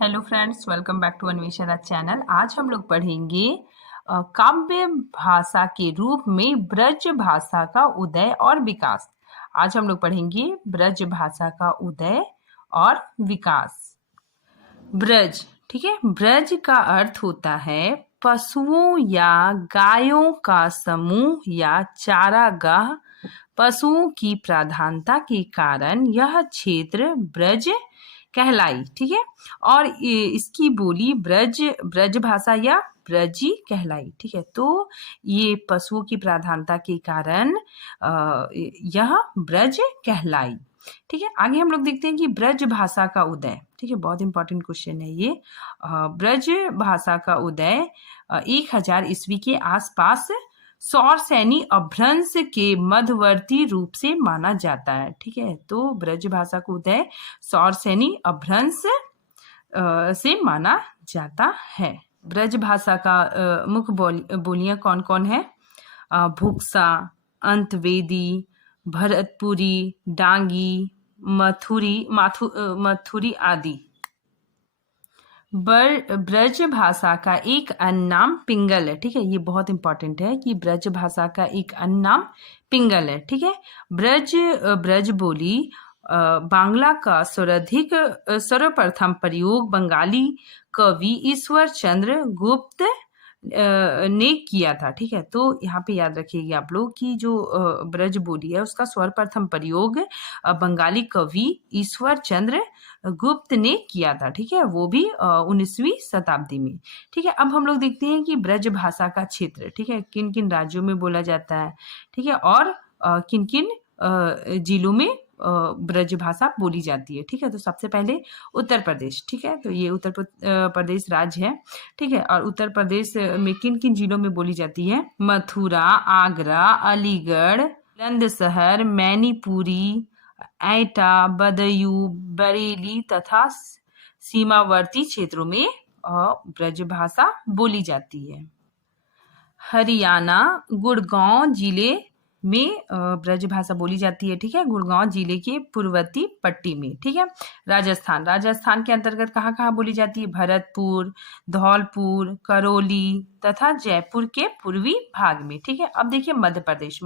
Hello friends, welcome back to Anvesha channel. आज हम लोग पढ़ेंगे काव्य भाषा के रूप में ब्रज भाषा का उदय और विकास। आज हम लोग पढ़ेंगे ब्रज भाषा का उदय और विकास। ब्रज, ठीक है। ब्रज का अर्थ होता है पशुओं या गायों का समूह या चारागाह। पशुओं की प्रधानता के कारण यह क्षेत्र ब्रज कहलाई, ठीक है। और इसकी बोली ब्रज भाषा या ब्रजी कहलाई, ठीक है। तो ये पशुओं की प्रधानता के कारण यह ब्रज कहलाई, ठीक है। आगे हम लोग देखते हैं कि ब्रज भाषा का उदय, ठीक है। बहुत इंपॉर्टेंट क्वेश्चन है ये। ब्रज भाषा का उदय 1000 ईस्वी के आसपास सौरसैनी अभ्रंश के मध्यवर्ती रूप से माना जाता है, ठीक है। तो ब्रज भाषा का उदय सौरसैनी अभ्रंश से माना जाता है। ब्रज भाषा का मुख्य बोलियां कौन कौन है? भुक्सा, अंतवेदी, भरतपुरी, डांगी, मथुरी आदि। ब्रज भाषा का एक अन्य नाम पिंगल है, ठीक है। ये बहुत इंपॉर्टेंट है कि ब्रज भाषा का एक अन्य नाम पिंगल है, ठीक है। ब्रज बोली बांग्ला का सर्वप्रथम प्रयोग बंगाली कवि ईश्वर चंद्र गुप्त ने किया था, ठीक है। तो यहाँ पे याद रखिएगा आप लोग कि जो ब्रज बोली है उसका सर्वप्रथम प्रयोग बंगाली कवि ईश्वर चंद्र गुप्त ने किया था, ठीक है। वो भी 19वीं शताब्दी में, ठीक है। अब हम लोग देखते हैं कि ब्रज भाषा का क्षेत्र, ठीक है, किन किन राज्यों में बोला जाता है, ठीक है, और किन किन जिलों में ब्रज भाषा बोली जाती है, ठीक है। तो सबसे पहले उत्तर प्रदेश, ठीक है। तो ये उत्तर प्रदेश राज्य है, ठीक है। और उत्तर प्रदेश में किन किन जिलों में बोली जाती है? मथुरा, आगरा, अलीगढ़, बुलंदशहर, मैनीपुरी, एटा, बदायूं, बरेली तथा सीमावर्ती क्षेत्रों में ब्रज भाषा बोली जाती है। हरियाणा गुड़गांव जिले में ब्रज भाषा बोली जाती है, ठीक है। गुड़गांव जिले के पूर्ववर्ती पट्टी में, ठीक है। राजस्थान के अंतर्गत कहाँ कहाँ बोली जाती है? भरतपुर, धौलपुर, करौली तथा जयपुर के पूर्वी भाग में, ठीक है। अब देखिए मध्य प्रदेश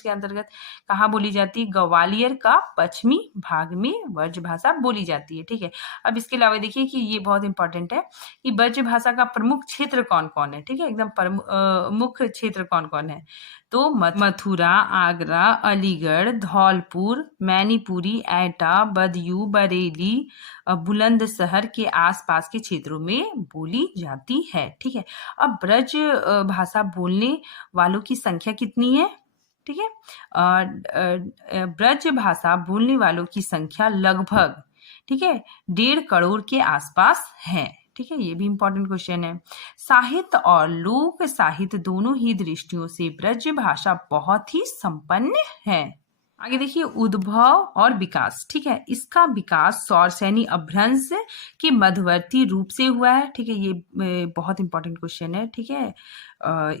के अंतर्गत कहाँ बोली जाती है? ग्वालियर का पश्चिमी भाग में ब्रज भाषा बोली जाती है, ठीक है। अब इसके अलावा देखिए कि ये बहुत इंपॉर्टेंट है कि ब्रज भाषा का प्रमुख क्षेत्र कौन कौन है, ठीक है। एकदम मुख्य क्षेत्र कौन कौन है? तो मथुरा, आगरा, अलीगढ़, धौलपुर, मैनीपुरी, एटा, बदायूं, बरेली, बुलंदशहर के आसपास के क्षेत्रों में बोली जाती है, ठीक है। अब ब्रज भाषा बोलने वालों की संख्या कितनी है, ठीक है। ब्रज भाषा बोलने वालों की संख्या लगभग, ठीक है, 1.5 करोड़ के आसपास है, ठीक है। ये भी इंपॉर्टेंट क्वेश्चन है। साहित्य और लोक साहित्य दोनों ही दृष्टियों से ब्रज भाषा बहुत ही संपन्न है। आगे देखिए उद्भव और विकास, ठीक है। इसका विकास सौरसैनी अभ्रंश के मध्यवर्ती रूप से हुआ है, ठीक है। ये बहुत इंपॉर्टेंट क्वेश्चन है, ठीक है।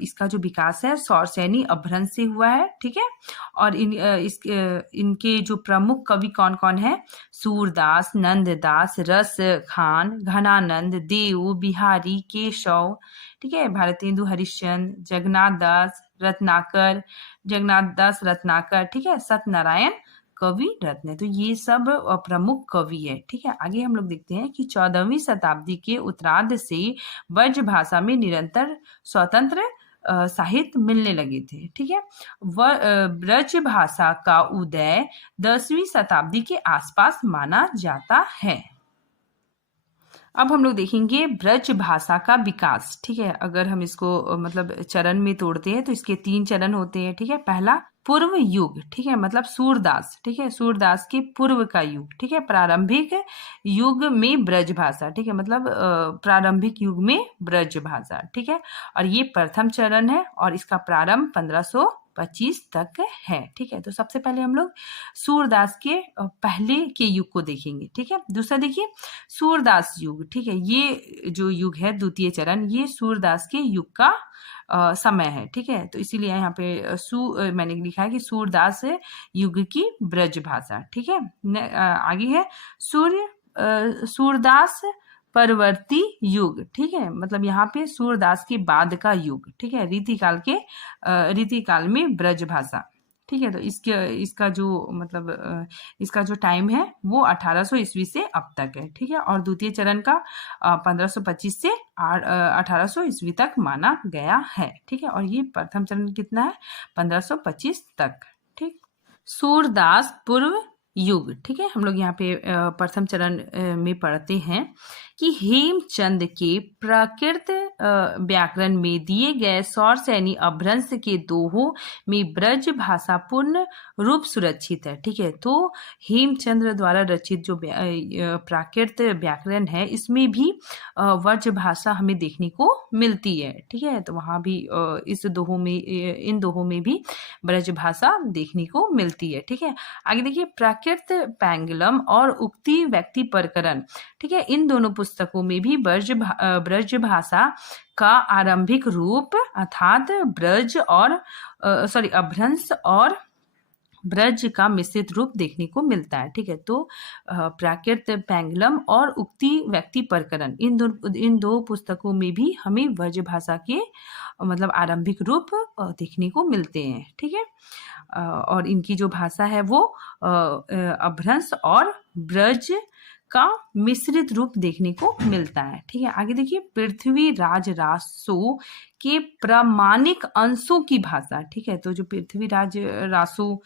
इसका जो विकास है सौरसैनी अभ्रंश से हुआ है, ठीक है। और इनके जो प्रमुख कवि कौन कौन है? सूरदास, नंददास, रस खान, घनानंद, देव, बिहारी, केशव, ठीक है, भारतेंदु हरिश्चंद्र, जगन्नाथ दास रत्नाकर, ठीक है, सत्यनारायण कवि रत्न। तो ये सब प्रमुख कवि है, ठीक है। आगे हम लोग देखते हैं कि 14वीं शताब्दी के उत्तरार्ध से ब्रज भाषा में निरंतर स्वतंत्र साहित्य मिलने लगे थे, ठीक है। ब्रज भाषा का उदय 10वीं शताब्दी के आसपास माना जाता है। अब हम लोग देखेंगे ब्रज भाषा का विकास, ठीक है। अगर हम इसको मतलब चरण में तोड़ते हैं तो इसके 3 चरण होते हैं, ठीक है। पहला पूर्व युग, ठीक है, मतलब सूरदास, ठीक है, सूरदास के पूर्व का युग, ठीक है। प्रारंभिक युग में ब्रज भाषा, ठीक है, मतलब प्रारंभिक युग में ब्रज भाषा, ठीक है। और ये प्रथम चरण है और इसका प्रारंभ 1525 तक है, ठीक है। तो सबसे पहले हम लोग सूरदास के पहले के युग को देखेंगे, ठीक है। दूसरा देखिए सूरदास युग, ठीक है। ये जो युग है द्वितीय चरण, ये सूरदास के युग का समय है, ठीक है। तो इसीलिए यहाँ पे मैंने लिखा है कि सूरदास युग की ब्रज भाषा, ठीक है। आगे है सूरदास परवर्ती युग, ठीक है, मतलब यहाँ पे सूरदास के बाद का युग, ठीक है, रीतिकाल में ब्रज भाषा, ठीक है। तो इसका जो मतलब इसका जो टाइम है वो 1800 ईस्वी से अब तक है, ठीक है। और द्वितीय चरण का 1525 से 1800 ईस्वी तक माना गया है, ठीक है। और ये प्रथम चरण कितना है, 1525 तक, ठीक। सूरदास पूर्व युग, ठीक है। हम लोग यहाँ पे प्रथम चरण में पढ़ते हैं कि हेमचंद के प्राकृत व्याकरण में दिए गए सौर सैनी अभ्रंश के दोहों में ब्रज भाषा पूर्ण रूप सुरक्षित है, ठीक है। तो हेमचंद्र द्वारा रचित जो प्राकृत व्याकरण है इसमें भी ब्रज भाषा हमें देखने को मिलती है, ठीक है। तो वहाँ भी इन दोहों में भी ब्रज भाषा देखने को मिलती है, ठीक है। आगे देखिए, प्राकृत पैंगलम और उक्ति व्यक्ति प्रकरण, ठीक है, इन दोनों पुस्तकों में भी ब्रज भाषा का आरंभिक रूप अर्थात अभ्रंश और ब्रज का मिश्रित रूप देखने को मिलता है, ठीक है। तो प्राकृत पैंगलम और उक्ति व्यक्ति प्रकरण इन दो पुस्तकों में भी हमें ब्रज भाषा के मतलब आरंभिक रूप देखने को मिलते हैं, ठीक है। और इनकी जो भाषा है वो अभ्रंश और ब्रज का मिश्रित रूप देखने को मिलता है, ठीक है। आगे देखिए, पृथ्वीराज रासो के प्रामाणिक अंशों की भाषा, ठीक है। तो जो पृथ्वीराज रासो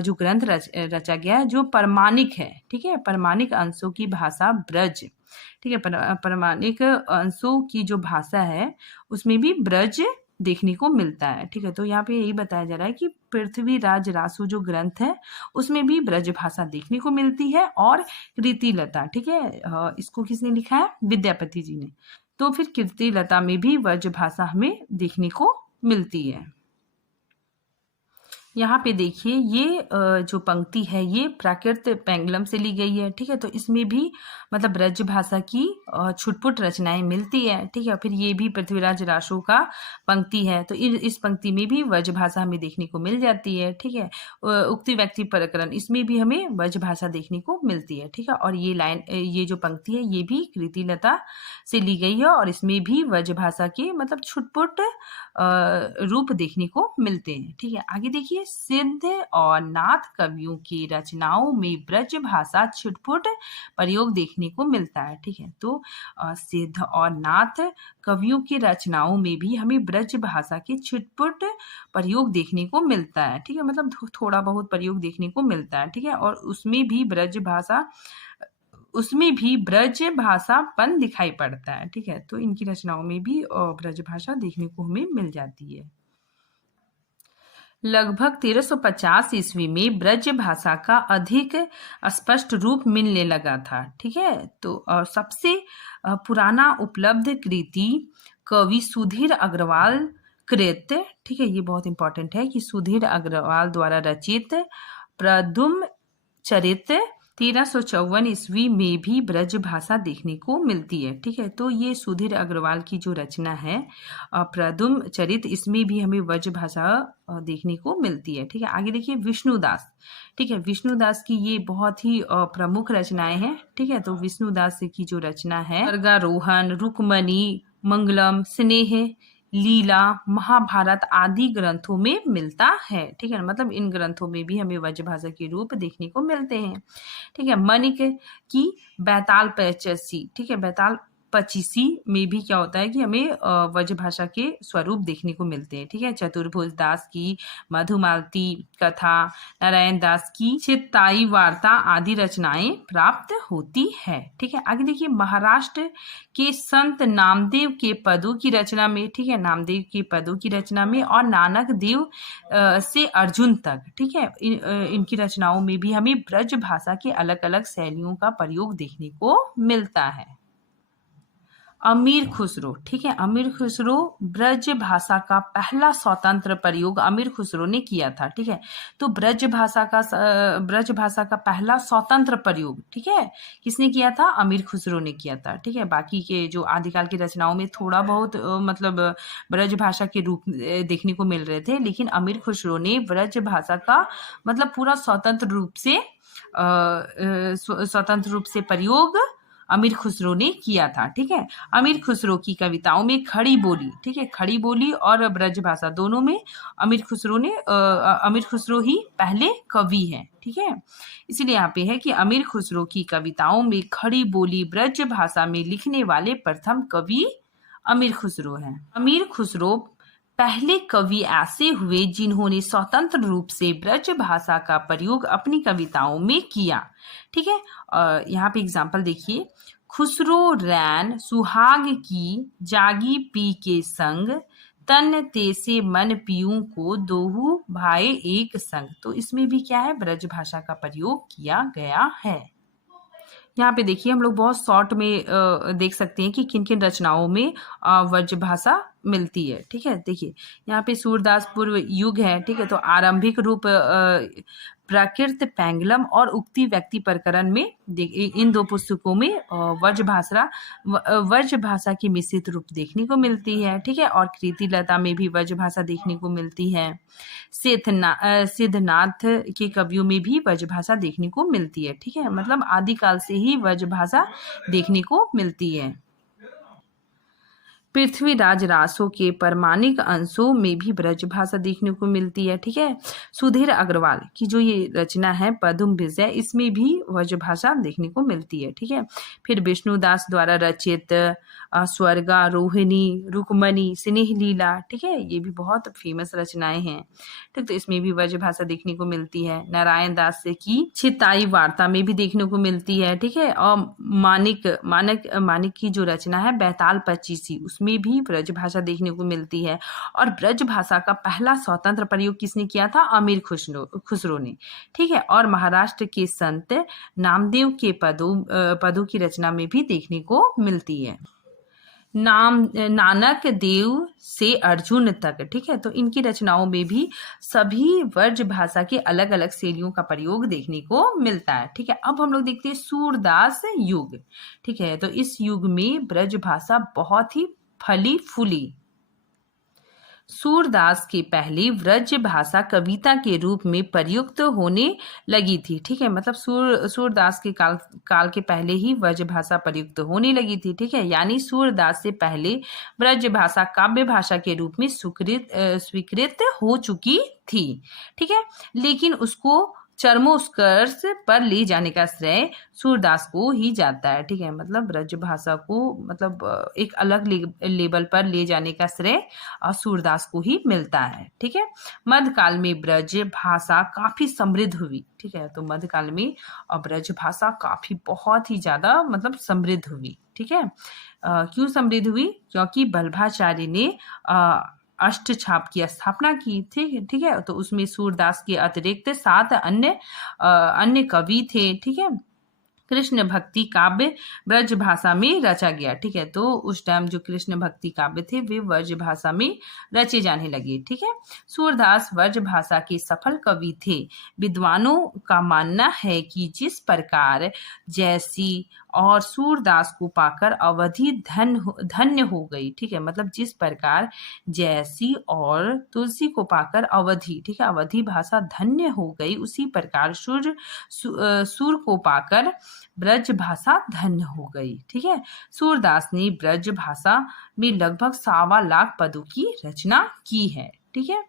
जो ग्रंथ रचा गया है जो प्रामाणिक है, ठीक है, प्रामाणिक अंशों की भाषा ब्रज, ठीक है। प्रामाणिक अंशों की जो भाषा है उसमें भी ब्रज देखने को मिलता है, ठीक है। तो यहाँ पे यही बताया जा रहा है कि पृथ्वीराज रासो जो ग्रंथ है उसमें भी ब्रज भाषा देखने को मिलती है। और कीर्तिलता, ठीक है, इसको किसने लिखा है, विद्यापति जी ने। तो फिर कीर्तिलता में भी ब्रज भाषा हमें देखने को मिलती है। यहाँ पे देखिए, ये जो पंक्ति है ये प्राकृत पैंगलम से ली गई है, ठीक है। तो इसमें भी मतलब ब्रज भाषा की छुटपुट रचनाएं मिलती है, ठीक है। फिर ये भी पृथ्वीराज रासो का पंक्ति है, तो इस पंक्ति में भी ब्रज भाषा हमें देखने को मिल जाती है, ठीक है। उक्ति व्यक्ति प्रकरण, इसमें भी हमें ब्रज भाषा देखने को मिलती है, ठीक है। और ये जो पंक्ति है ये भी कीर्तिलता से ली गई है और इसमें भी ब्रज भाषा के मतलब छुटपुट रूप देखने को मिलते हैं, ठीक है। आगे देखिए, सिद्ध और नाथ कवियों की रचनाओं में ब्रज भाषा छुटपुट प्रयोग देखने को मिलता है, ठीक है। तो सिद्ध और नाथ कवियों की रचनाओं में भी हमें ब्रज भाषा के छुटपुट प्रयोग देखने को मिलता है, ठीक है, मतलब थोड़ा बहुत प्रयोग देखने को मिलता है, ठीक है। और उसमें भी ब्रज भाषापन दिखाई पड़ता है, ठीक है। तो इनकी रचनाओं में भी ब्रज भाषा देखने को हमें मिल जाती है। लगभग 1350 ईस्वी में ब्रज भाषा का अधिक स्पष्ट रूप मिलने लगा था, ठीक है। तो सबसे पुराना उपलब्ध कृति कवि सुधीर अग्रवाल कृत, ठीक है, ये बहुत इंपॉर्टेंट है कि सुधीर अग्रवाल द्वारा रचित प्रद्युम्न चरित 1354 ईस्वी में भी ब्रज भाषा देखने को मिलती है, ठीक है। तो ये सुधीर अग्रवाल की जो रचना है प्रद्युम्न चरित, इसमें भी हमें ब्रज भाषा देखने को मिलती है, ठीक है। आगे देखिए, विष्णुदास, ठीक है, विष्णुदास की ये बहुत ही प्रमुख रचनाएं हैं, ठीक है। तो विष्णुदास की जो रचना है स्वर्गारोहण, रुक्मणी, मंगलम, स्नेह, लीला, महाभारत आदि ग्रंथों में मिलता है, ठीक है। मतलब इन ग्रंथों में भी हमें ब्रज भाषा के रूप देखने को मिलते हैं, ठीक है। मणिक की बैताल पचीसी, ठीक है, बैताल पचीसी में भी क्या होता है कि हमें ब्रज भाषा के स्वरूप देखने को मिलते हैं, ठीक है। चतुर्भुज दास की मधुमालती कथा, नारायण दास की चित्ताई वार्ता आदि रचनाएं प्राप्त होती है, ठीक है। आगे देखिए, महाराष्ट्र के संत नामदेव के पदों की रचना में, ठीक है, नामदेव के पदों की रचना में और नानक देव से अर्जुन तक, ठीक है, इनकी रचनाओं में भी हमें ब्रज भाषा के अलग अलग शैलियों का प्रयोग देखने को मिलता है। अमीर खुसरो, ठीक है, अमीर खुसरो ब्रज भाषा का पहला स्वतंत्र प्रयोग अमीर खुसरो ने किया था, ठीक है। तो ब्रज भाषा का पहला स्वतंत्र प्रयोग, ठीक है, किसने किया था, अमीर खुसरो ने किया था, ठीक है। बाकी के जो आदिकाल की रचनाओं में थोड़ा बहुत मतलब ब्रज भाषा के रूप देखने को मिल रहे थे, लेकिन अमीर खुसरो ने ब्रज भाषा का मतलब पूरा स्वतंत्र रूप से प्रयोग अमीर खुसरो ने किया था। ठीक है, अमीर खुसरो की कविताओं में खड़ी बोली, ठीक है, खड़ी बोली और ब्रजभाषा दोनों में अमीर खुसरो ही पहले कवि हैं। ठीक है, इसीलिए यहाँ पे है कि अमीर खुसरो की कविताओं में खड़ी बोली ब्रज भाषा में लिखने वाले प्रथम कवि अमीर खुसरो हैं। अमीर खुसरो पहले कवि ऐसे हुए जिन्होंने स्वतंत्र रूप से ब्रज भाषा का प्रयोग अपनी कविताओं में किया। ठीक है, यहाँ पे एग्जाम्पल देखिए, खुसरो रैन सुहाग की जागी पी के संग, तन तेसे मन पियूं को दोहू भाई एक संग। तो इसमें भी क्या है, ब्रज भाषा का प्रयोग किया गया है। यहाँ पे देखिए हम लोग बहुत शॉर्ट में देख सकते हैं कि किन किन रचनाओं में ब्रज भाषा मिलती है। ठीक है, देखिए यहाँ पे सूरदास पूर्व युग है। ठीक है, तो आरंभिक रूप प्राकृत पैंगलम और उक्ति व्यक्ति प्रकरण में इन दो पुस्तकों में व्रज भाषा की मिश्रित रूप देखने को मिलती है। ठीक है, और कृति लता में भी व्रज भाषा देखने को मिलती है। सिद्धनाथ के कवियों में भी व्रज भाषा देखने को मिलती है। ठीक है, मतलब आदिकाल से ही व्रज भाषा देखने को मिलती है। पृथ्वीराज रासो के परमाणिक अंशों में भी ब्रज भाषा देखने को मिलती है। ठीक है, सुधीर अग्रवाल की जो ये रचना है पद्म विजय, इसमें भी ब्रज भाषा देखने को मिलती है। ठीक है, फिर विष्णुदास द्वारा रचित स्वर्गा, रोहिणी, रुक्मणी, स्नेह लीला, ठीक है, ये भी बहुत फेमस रचनाएं हैं। ठीक, तो इसमें भी ब्रज भाषा देखने को मिलती है। नारायण दास की छिताई वार्ता में भी देखने को मिलती है। ठीक है, और मानिक की जो रचना है बैताल पचीसी, उसमें भी ब्रज भाषा देखने को मिलती है। और ब्रज भाषा का पहला स्वतंत्र प्रयोग किसने किया था, अमीर खुसरो ने। ठीक है, और महाराष्ट्र के संत नामदेव के पदों की रचना में भी देखने को मिलती है। नानक देव से अर्जुन तक, ठीक है, तो इनकी रचनाओं में भी सभी ब्रज भाषा के अलग अलग शैलियों का प्रयोग देखने को मिलता है। ठीक है, अब हम लोग देखते हैं सूरदास युग। ठीक है, तो इस युग में ब्रज भाषा बहुत ही फली फूली। सूरदास के पहले ब्रज भाषा कविता के रूप में प्रयुक्त होने लगी थी। ठीक है, मतलब सूरदास के काल के पहले ही ब्रज भाषा प्रयुक्त होने लगी थी। ठीक है, यानी सूरदास से पहले ब्रज भाषा काव्य भाषा के रूप में स्वीकृत हो चुकी थी। ठीक है, लेकिन उसको चरमोत्कर्ष पर ले जाने का श्रेय सूरदास को ही जाता है। ठीक है, मतलब ब्रज भाषा को मतलब एक अलग लेवल पर ले जाने का श्रेय सूरदास को ही मिलता है। ठीक है, मध्यकाल में ब्रज भाषा काफी समृद्ध हुई। ठीक है, तो मध्यकाल में ब्रज भाषा काफी बहुत ही ज्यादा मतलब समृद्ध हुई। ठीक है, क्यों समृद्ध हुई, क्योंकि वल्लभाचार्य ने अष्टछाप की स्थापना की थी। ठीक है, तो उसमें सूरदास के अतिरिक्त 7 अन्य कवि थे। ठीक है, कृष्ण भक्ति काव्य ब्रज भाषा में रचा गया। ठीक है, तो उस टाइम जो कृष्ण भक्ति काव्य थे वे ब्रज भाषा में रचे जाने लगे। ठीक है, सूरदास ब्रज भाषा के सफल कवि थे। विद्वानों का मानना है कि जिस प्रकार जैसी और सूरदास को पाकर अवधि धन्य हो गई। ठीक है, मतलब जिस प्रकार जैसी और तुलसी को पाकर अवधि, ठीक है, अवधि भाषा धन्य हो गई, उसी प्रकार सूर को पाकर ब्रज भाषा धन्य हो गई। ठीक है, सूरदास ने ब्रज भाषा में लगभग 1.25 लाख पदों की रचना की है। ठीक है,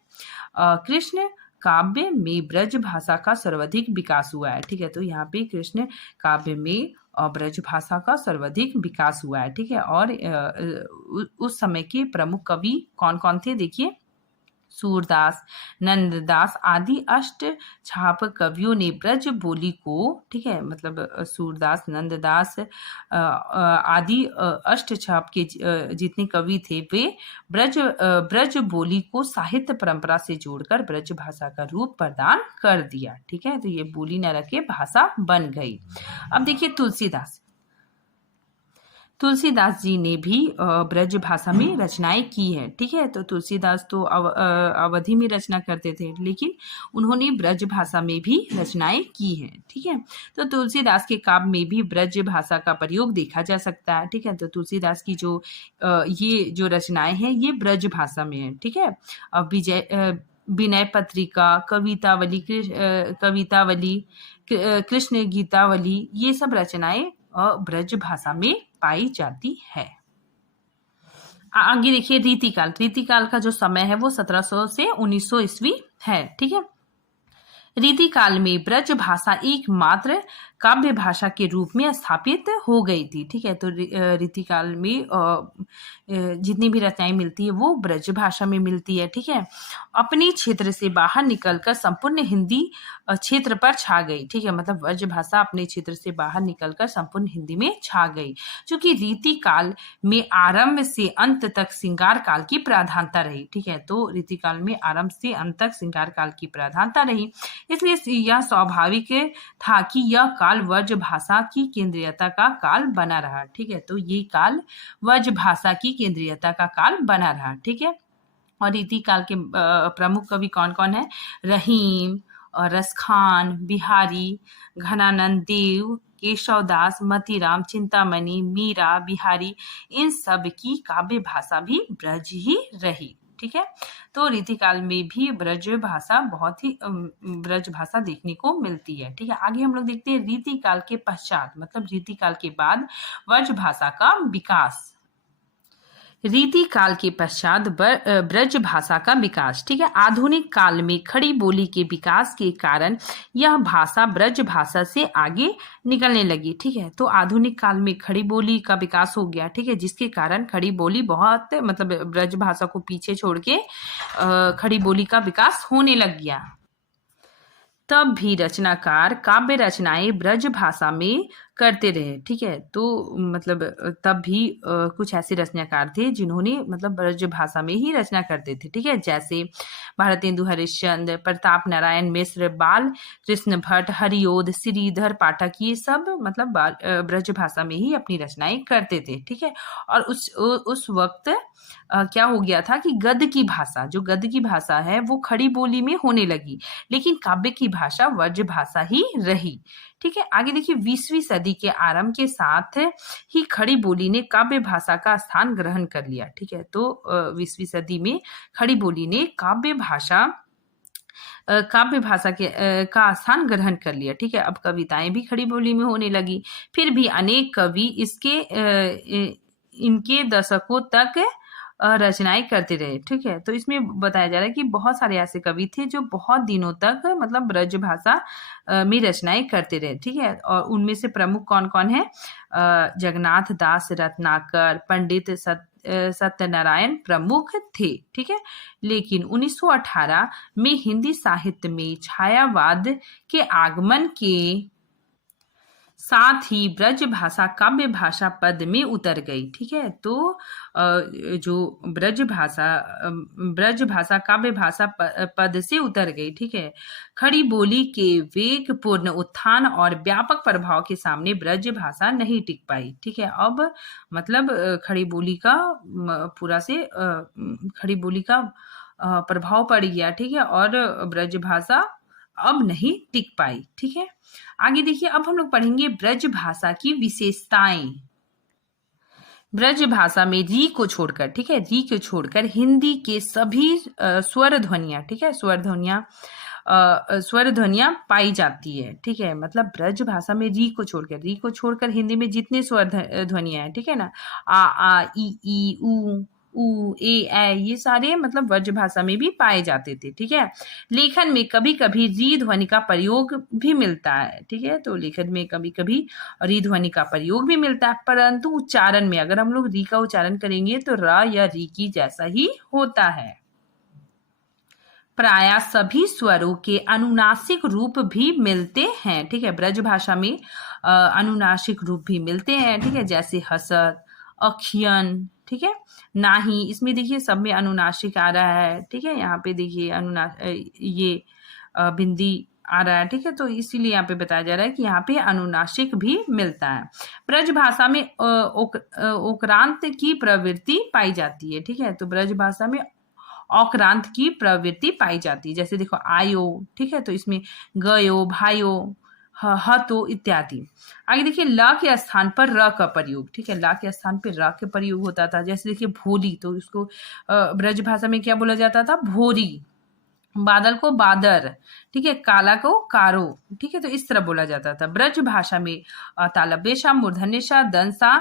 कृष्ण काव्य में ब्रज भाषा का सर्वाधिक विकास हुआ है। ठीक है, तो यहाँ पे कृष्ण काव्य में ब्रज भाषा का सर्वाधिक विकास हुआ है। ठीक है, और उस समय के प्रमुख कवि कौन कौन थे, देखिए सूरदास, नंददास आदि अष्ट छाप कवियों ने ब्रज बोली को, ठीक है, मतलब सूरदास, नंददास आदि अष्ट छाप के जितने कवि थे वे ब्रज बोली को साहित्य परंपरा से जोड़कर ब्रज भाषा का रूप प्रदान कर दिया। ठीक है, तो ये बोली न रखे भाषा बन गई। अब देखिए तुलसीदास जी ने भी ब्रज भाषा में रचनाएं की है। ठीक है, तो तुलसीदास तो अवधि में रचना करते थे, लेकिन उन्होंने ब्रज भाषा में भी रचनाएं की है। ठीक है, तो तुलसीदास के काव्य में भी ब्रज भाषा का प्रयोग देखा जा सकता है। ठीक है, तो तुलसीदास की ये जो रचनाएं हैं ये ब्रज भाषा में है। ठीक है, विनय पत्रिका, कवितावली, कृष्ण गीतावली, ये सब रचनाएं ब्रज भाषा में पाई जाती है। आगे देखिए रीतिकाल। रीतिकाल का जो समय है वो 1700 से 1900 ईस्वी है। ठीक है, रीतिकाल में ब्रज भाषा एकमात्र काव्य भाषा के रूप में स्थापित हो गई थी। ठीक है, तो रीतिकाल में जितनी भी रचनाएं मिलती है वो ब्रज भाषा में मिलती है। ठीक है, अपने क्षेत्र से बाहर निकलकर संपूर्ण हिंदी क्षेत्र पर छा गई। ठीक है, मतलब ब्रज भाषा अपने क्षेत्र से बाहर निकलकर संपूर्ण हिंदी में छा गई। क्योंकि रीतिकाल में आरंभ से अंत तक श्रृंगार काल की प्रधानता रही। ठीक है, तो रीतिकाल में आरंभ से अंत तक श्रृंगार काल की प्रधानता रही, इसलिए यह स्वाभाविक था कि यह काल व्रज भाषा की केंद्रीयता का काल बना रहा। ठीक है, तो ये काल व्रज भाषा की केंद्रीयता का काल बना रहा। ठीक है, और रीतिकाल के प्रमुख कवि कौन कौन है? रहीम, रसखान, बिहारी, घनानंद देव, केशवदास, मतीराम, चिंतामणि, मीरा, बिहारी, इन सब की काव्य भाषा भी ब्रज ही रही। ठीक है, तो रीतिकाल में भी ब्रज भाषा बहुत ही ब्रज भाषा देखने को मिलती है। ठीक है, आगे हम लोग देखते हैं रीतिकाल के पश्चात, मतलब रीतिकाल के बाद ब्रज भाषा का विकास। रीतिकाल के पश्चात ब्रज भाषा का विकास। ठीक है, आधुनिक काल में खड़ी बोली के विकास के कारण यह भाषा ब्रज भाषा से आगे निकलने लगी। ठीक है, तो आधुनिक काल में खड़ी बोली का विकास हो गया। ठीक है, जिसके कारण खड़ी बोली बहुत, मतलब ब्रज भाषा को पीछे छोड़ के खड़ी बोली का विकास होने लग गया। तब भी रचनाकार काव्य रचनाएं ब्रज भाषा में करते रहे। ठीक है, तो मतलब तब भी कुछ ऐसे रचनाकार थे जिन्होंने मतलब ब्रज भाषा में ही रचना करते थे। ठीक है, जैसे भारतेंदु हरिश्चंद्र, प्रताप नारायण मिश्र, बाल कृष्ण भट्ट, हरिओध, श्रीधर पाठक, ये सब मतलब ब्रज भाषा में ही अपनी रचनाएं करते थे। ठीक है, और उस वक्त क्या हो गया था कि गद्य की भाषा, जो गद्य की भाषा है वो खड़ी बोली में होने लगी, लेकिन काव्य की भाषा ब्रज भाषा ही रही। ठीक है, आगे देखिए 20वीं सदी के आरंभ के साथ ही खड़ी बोली ने काव्य भाषा का स्थान ग्रहण कर लिया। ठीक है, तो 20वीं सदी में खड़ी बोली ने काव्य भाषा का स्थान ग्रहण कर लिया। ठीक है, अब कविताएं भी खड़ी बोली में होने लगी। फिर भी अनेक कवि इनके दशकों तक रचनाएं करते रहे। ठीक है, तो इसमें बताया जा रहा है कि बहुत सारे ऐसे कवि थे जो बहुत दिनों तक मतलब ब्रज भाषा में रचनाएं करते रहे। ठीक है, और उनमें से प्रमुख कौन कौन है? जगन्नाथ दास रत्नाकर, पंडित सत्यनारायण प्रमुख थे। ठीक है, लेकिन 1918 में हिंदी साहित्य में छायावाद के आगमन के साथ ही ब्रज भाषा काव्य भाषा पद में उतर गई। ठीक है, तो जो ब्रज भाषा काव्य भाषा पद से उतर गई। ठीक है, खड़ी बोली के वेगपूर्ण उत्थान और व्यापक प्रभाव के सामने ब्रज भाषा नहीं टिक पाई। ठीक है, अब मतलब खड़ी बोली का पूरा से खड़ी बोली का प्रभाव पड़ गया। ठीक है, और ब्रज भाषा अब नहीं टिक पाई। ठीक है, आगे देखिए अब हम लोग पढ़ेंगे ब्रज भाषा की विशेषताएं। ब्रज भाषा में री को छोड़कर, ठीक है, री को छोड़कर हिंदी के सभी स्वर ध्वनियां, ठीक है, स्वर ध्वनियां पाई जाती है। ठीक है, मतलब ब्रज भाषा में री को छोड़कर हिंदी में जितने स्वर ध्वनियां हैं, ठीक है ना, आ ई ऊ ए, ये सारे मतलब ब्रज भाषा में भी पाए जाते थे। ठीक है, लेखन में कभी कभी री ध्वनि का प्रयोग भी मिलता है। ठीक है, तो लेखन में कभी कभी री ध्वनि का प्रयोग भी मिलता है, परंतु उच्चारण में अगर हम लोग री का उच्चारण करेंगे तो र या री की जैसा ही होता है। प्राय सभी स्वरों के अनुनासिक रूप भी मिलते हैं। ठीक है, ब्रज भाषा में अनुनासिक रूप भी मिलते हैं। ठीक है, जैसे हसत, अखियन, ठीक है, नाही, इसमें देखिए सब में अनुनासिक आ रहा है। ठीक है, यहाँ पे देखिए ये बिंदी आ रहा है। ठीक है, तो इसीलिए यहाँ पे बताया जा रहा है कि यहाँ पे अनुनासिक भी मिलता है। ब्रज भाषा में ओक्रांत की प्रवृत्ति पाई जाती है। ठीक है, तो ब्रज भाषा में औक्रांत की प्रवृत्ति पाई जाती है। जैसे देखो आयो, ठीक है, तो इसमें गयो, भायो, हतो इत्यादि। आगे देखिए ल के स्थान पर र का प्रयोग। ठीक है, ल के स्थान पर र का प्रयोग होता था। जैसे देखिए भोली, तो इसको ब्रज भाषा में क्या बोला जाता था? भोरी। बादल को बादर, ठीक है, काला को कारो, ठीक है, तो इस तरह बोला जाता था। ब्रज भाषा में तालव्य सा, मूर्धन्य सा, दंसा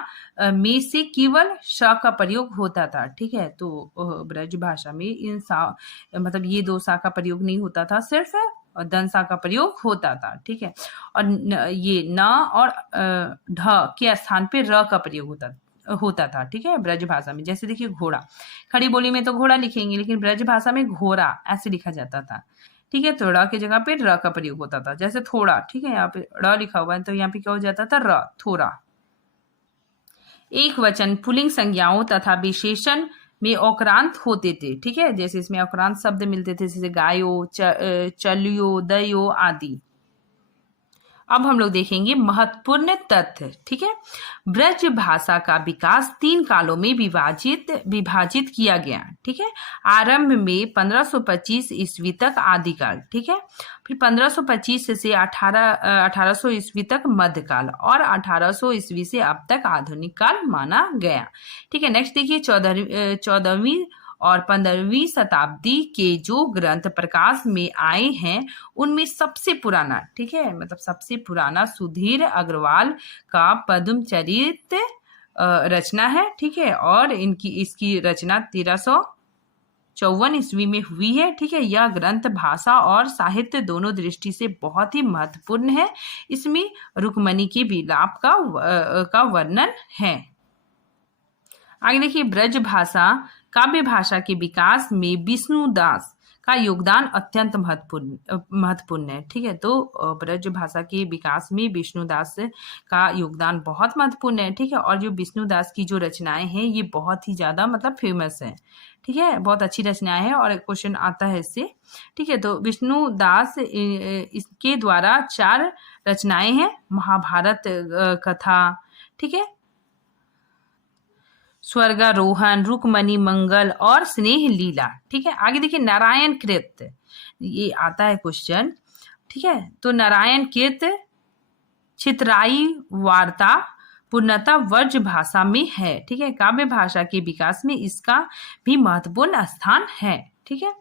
में से केवल श का प्रयोग होता था, ठीक है। तो ब्रज भाषा में इन सा मतलब ये दो सा का प्रयोग नहीं होता था, सिर्फ दंसा का प्रयोग होता था, ठीक है। और ये न और ढ के स्थान पे र का प्रयोग होता था, ठीक है, ब्रज भाषा में। जैसे देखिए घोड़ा, खड़ी बोली में तो घोड़ा लिखेंगे, लेकिन ब्रज भाषा में घोड़ा ऐसे लिखा जाता था, ठीक है। तो ड़ की जगह पे र का प्रयोग होता था। जैसे थोड़ा, ठीक है, यहाँ पे ड़ लिखा हुआ है तो यहाँ पे क्या हो जाता था, र, थोड़ा। एक वचन पुल्लिंग संज्ञाओं तथा विशेषण में औक्रांत होते थे, ठीक है। जैसे इसमें औक्रांत शब्द मिलते थे, जैसे गायो, चलियो, दयो आदि। अब हम लोग देखेंगे महत्वपूर्ण तथ्य, ठीक है। ब्रज भाषा का विकास 3 कालों में विभाजित किया गया, ठीक है। आरंभ में 1525 ईस्वी तक आदिकाल, ठीक है। फिर 1525 से 1800 ईस्वी तक मध्यकाल और 1800 ईस्वी से अब तक आधुनिक काल माना गया, ठीक है। नेक्स्ट देखिए 14वीं और 15वीं शताब्दी के जो ग्रंथ प्रकाश में आए हैं उनमें सबसे पुराना, ठीक है, मतलब सबसे पुराना सुधीर अग्रवाल का पद्मचरित रचना है, ठीक है। और इसकी रचना 1354 ईस्वी में हुई है, ठीक है। यह ग्रंथ भाषा और साहित्य दोनों दृष्टि से बहुत ही महत्वपूर्ण है। इसमें रुक्मणी के विलाप का वर्णन है। आगे देखिए ब्रज भाषा काव्य भाषा के विकास में विष्णुदास का योगदान अत्यंत महत्वपूर्ण है, ठीक है। तो ब्रज भाषा के विकास में विष्णुदास का योगदान बहुत महत्वपूर्ण है, ठीक है। और जो विष्णुदास की जो रचनाएं हैं ये बहुत ही ज्यादा मतलब फेमस है, ठीक है, बहुत अच्छी रचनाएं हैं और क्वेश्चन आता है इससे, ठीक है। तो विष्णुदास इसके द्वारा 4 रचनाएं हैं, महाभारत कथा, ठीक है, स्वर्गारोहण, रुक्मणी मंगल और स्नेह लीला, ठीक है। आगे देखिए नारायण कृत, ये आता है क्वेश्चन, ठीक है। तो नारायण कृत चित्राई वार्ता पूर्णतः ब्रज भाषा में है, ठीक है। काव्य भाषा के विकास में इसका भी महत्वपूर्ण स्थान है, ठीक है।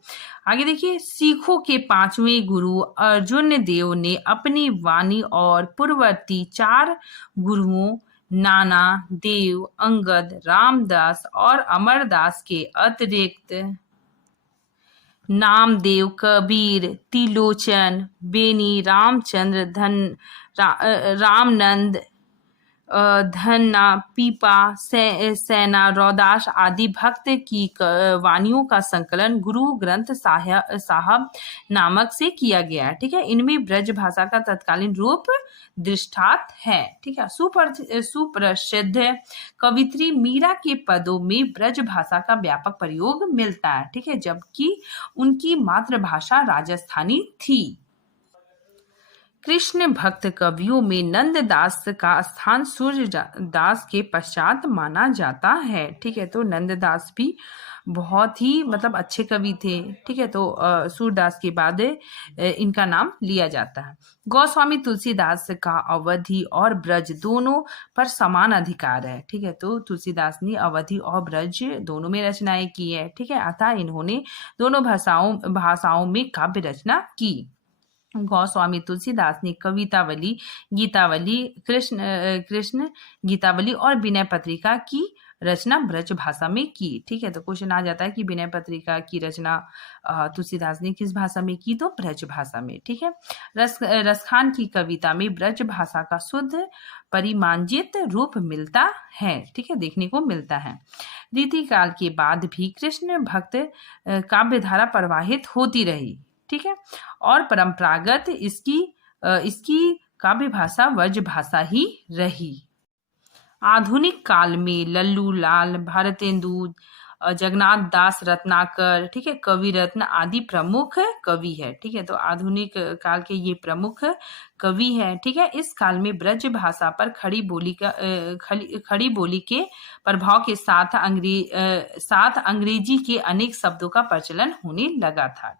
आगे देखिए सिखों के 5वें गुरु अर्जुन देव ने अपनी वाणी और पूर्ववर्ती 4 गुरुओं नाना देव, अंगद, रामदास और अमरदास के अतिरिक्त नामदेव, कबीर, तिलोचन, बेनी, रामचंद्र, रामनंद, धन्ना, पीपा, सेना, रौदास आदि भक्त की वाणियों का संकलन गुरु ग्रंथ साहब नामक से किया गया, ठीक है। इनमें ब्रज भाषा का तत्कालीन रूप दृष्टांत है, ठीक है। सुप्रसिद्ध कवित्री मीरा के पदों में ब्रज भाषा का व्यापक प्रयोग मिलता है, ठीक है, जबकि उनकी मातृभाषा राजस्थानी थी। कृष्ण भक्त कवियों में नंददास का स्थान सूर्यदास के पश्चात माना जाता है, ठीक है। तो नंददास भी बहुत ही मतलब अच्छे कवि थे, ठीक है। तो सूरदास के बाद इनका नाम लिया जाता है। गोस्वामी तुलसीदास का अवधि और ब्रज दोनों पर समान अधिकार है, ठीक है। तो तुलसीदास ने अवधि और ब्रज दोनों में रचनाएं की है, ठीक है। अतः इन्होंने दोनों भाषाओं में काव्य रचना की। गोस्वामी तुलसीदास ने कवितावली, गीतावली, कृष्ण गीतावली और विनय पत्रिका की रचना ब्रज भाषा में की, ठीक है। तो क्वेश्चन आ जाता है कि विनय पत्रिका की रचना तुलसीदास ने किस भाषा में की, तो ब्रज भाषा में, ठीक है। रसखान की कविता में ब्रज भाषा का शुद्ध परिमार्जित रूप मिलता है, ठीक है, देखने को मिलता है। रीतिकाल के बाद भी कृष्ण भक्त काव्यधारा प्रवाहित होती रही, ठीक है, और परंपरागत इसकी काव्य भाषा ब्रज भाषा ही रही। आधुनिक काल में लल्लू लाल, भारतेंदु, जगन्नाथ दास रत्नाकर, ठीक है, कवि रत्न आदि प्रमुख कवि है, ठीक है। तो आधुनिक काल के ये प्रमुख कवि है, ठीक है। इस काल में ब्रज भाषा पर खड़ी बोली के प्रभाव के साथ अंग्रेजी के अनेक शब्दों का प्रचलन होने लगा था।